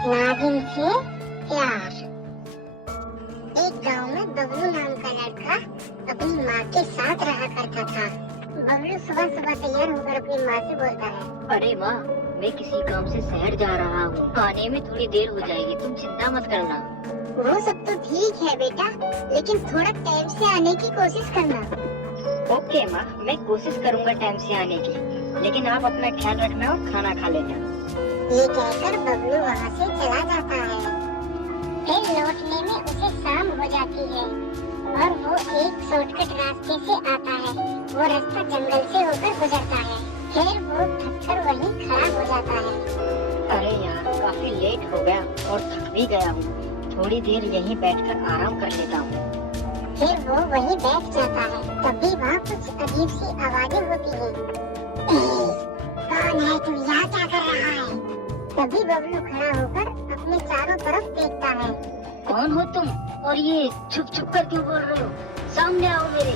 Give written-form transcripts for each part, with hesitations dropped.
नागिन से प्यार। एक गांव में बबलू नाम का लड़का अपनी माँ के साथ रहा करता था। बबलू सुबह सुबह तैयार होकर अपनी माँ से बोलता है, अरे माँ, मैं किसी काम से शहर जा रहा हूँ, आने में थोड़ी देर हो जाएगी, तुम चिंता मत करना। वो सब तो ठीक है बेटा, लेकिन थोड़ा टाइम से आने की कोशिश करना। ओके माँ, मैं कोशिश करूँगा टाइम से आने की, लेकिन आप अपना ख्याल रखना और खाना खा लेना। ये कहकर बबलू वहाँ से चला जाता है। फिर लौटने में उसे शाम हो जाती है और वो एक शॉर्टकट रास्ते से आता है। वो रास्ता जंगल से होकर गुजरता है। फिर वो थककर वहीं खड़ा हो जाता है। अरे यार, काफी लेट हो गया और थक भी गया हूँ, थोड़ी देर यहीं बैठकर आराम कर लेता हूँ। फिर वो वहीं बैठ जाता है। तभी वहाँ कुछ अजीब सी आवाजें होती हैं। कौन है तू, यहाँ क्या कर रहा है? तभी बबलू खड़ा होकर अपने चारों तरफ देखता है। कौन हो तुम और ये छुप छुप कर क्यों बोल रहे हो? सामने आओ मेरे।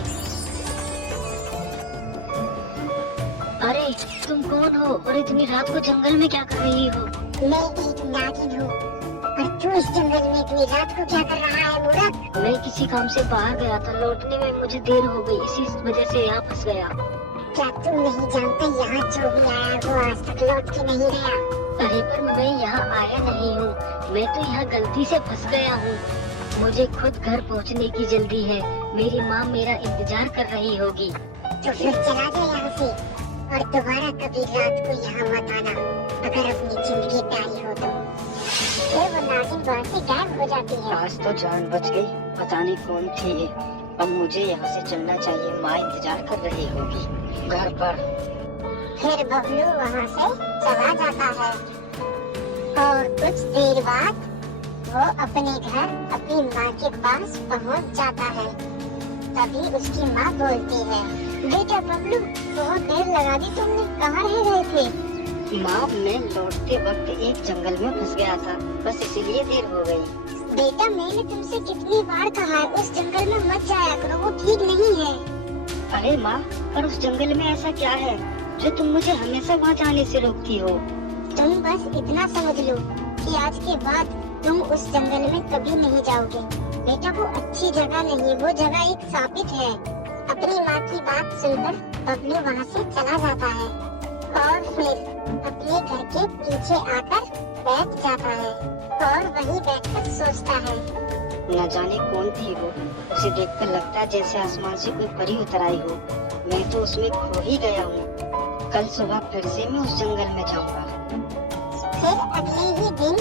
अरे तुम कौन हो और इतनी रात को जंगल में क्या कर रही हो? मैं एक नागिन हूँ और तू इस जंगल में इतनी रात को क्या कर रहा है मूर्ख? मैं किसी काम से बाहर गया था, लौटने में मुझे देर हो गई, इसी वजह से यहाँ फंस गया। क्या तुम नहीं जानते यहाँ जो भी आया वो आज तक लौट के नहीं गया? अरे पर मैं यहाँ आया नहीं हूँ, मैं तो यहाँ गलती से फंस गया हूँ। मुझे खुद घर पहुँचने की जल्दी है, मेरी माँ मेरा इंतजार कर रही होगी। तो फिर चला जा यहाँ से और दोबारा कभी रात को यहाँ मत आना, अगर अपनी जिंदगी प्यारी हो तो। फिर वो नागिन वहाँ से गायब हो जाती है। आज तो जान बच गई, पता नहीं कौन थी ये। अब मुझे यहाँ से चलना चाहिए, माँ इंतजार कर रही होगी घर पर। फिर बबलू वहाँ से चला जाता है और कुछ देर बाद वो अपने घर अपनी माँ के पास पहुँच जाता है। तभी उसकी माँ बोलती है, बेटा बबलू, बहुत देर लगा दी तुमने, कहाँ रह गए थे? माँ, मैं लौटते वक्त एक जंगल में फंस गया था, बस इसीलिए देर हो गई। बेटा मैंने तुमसे कितनी बार कहा है उस जंगल में मत जाया करो, वो ठीक नहीं है। अरे माँ, पर उस जंगल में ऐसा क्या है जो तुम मुझे हमेशा वहाँ जाने से रोकती हो? तुम बस इतना समझ लो कि आज के बाद तुम उस जंगल में कभी नहीं जाओगे। बेटा वो अच्छी जगह नहीं, वो जगह एक शापित है। अपनी माँ की बात सुनकर बबलू वहाँ से चला जाता है और फिर अपने घर के पीछे आकर बैठ जाता है और वहीं बैठकर सोचता है। न जाने कौन थी वो, उसे देखकर लगता है जैसे आसमान से कोई परी उतर आई हो। मैं तो उसमें खो ही गया हूँ। कल सुबह फिर से मैं उस जंगल में जाऊंगा। फिर अगले ही दिन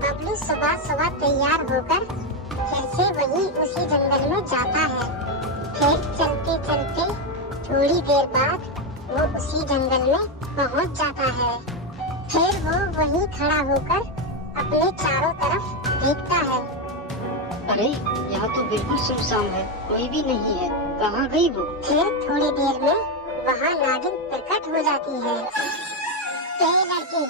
बबलू सुबह सुबह तैयार होकर फिर से वही उसी जंगल में जाता है। फिर चलते चलते थोड़ी देर बाद वो उसी जंगल में पहुंच जाता है। फिर वो वहीं खड़ा होकर अपने चारों तरफ देखता है। अरे यहाँ तो बिल्कुल सुनसान है, कोई भी नहीं है, कहाँ गई वो? फिर थोड़ी देर में वहाँ नागिन प्रकट हो जाती है। लड़के,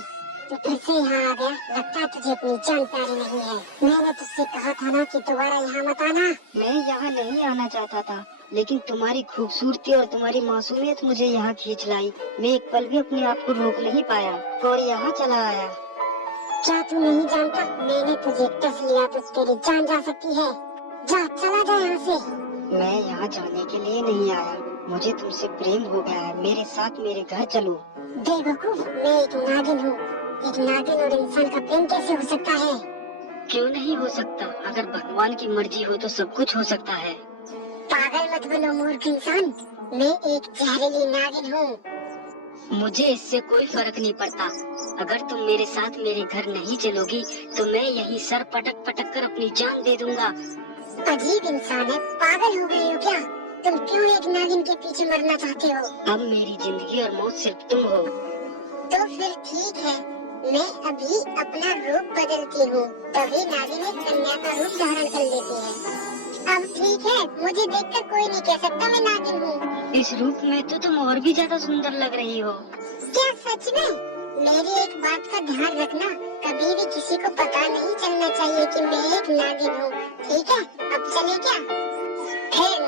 तू फिर से यहाँ आ गया, लगता है तुझे अपनी जान प्यारी नहीं है। मैंने तुझसे कहा था ना कि दोबारा यहाँ मत आना। मैं यहाँ नहीं आना चाहता था, लेकिन तुम्हारी खूबसूरती और तुम्हारी मासूमियत मुझे यहाँ खींच लाई। मैं एक पल भी अपने आप को रोक नहीं पाया और यहाँ चला आया। क्या तू नहीं जानता, मैंने तुझे टस लिया तो तेरी जान जा सकती है। जा, चला जा यहाँ से। मैं यहाँ जाने के लिए नहीं आया, मुझे तुमसे प्रेम हो गया है, मेरे साथ मेरे घर चलो। बेवकूफ, मैं एक नागिन हूँ। एक नागिन और इंसान का प्रेम कैसे हो सकता है? क्यों नहीं हो सकता? अगर भगवान की मर्जी हो तो सब कुछ हो सकता है। पागल मत बनो मूर्ख इंसान, मैं एक जहरीली नागिन हूँ। मुझे इससे कोई फर्क नहीं पड़ता। अगर तुम मेरे साथ मेरे घर नहीं चलोगी तो मैं यही सर पटक पटक कर अपनी जान दे दूंगा। अजीब इंसान है, पागल हो गई हो क्या? तुम क्यों एक नागिन के पीछे मरना चाहते हो? अब मेरी जिंदगी और मौत सिर्फ तुम हो। तो फिर ठीक है, मैं अभी अपना रूप बदलती हूँ। तभी नागिन एक कन्या का रूप धारण कर लेती है। अब ठीक है, मुझे देखकर कोई नहीं कह सकता मैं नागिन हूँ। इस रूप में तो तुम और भी ज्यादा सुंदर लग रही हो। क्या सच में? मेरी एक बात का ध्यान रखना, कभी भी किसी को पता नहीं चलना चाहिए कि मैं एक नागिन हूँ, ठीक है? अब चले क्या? फिर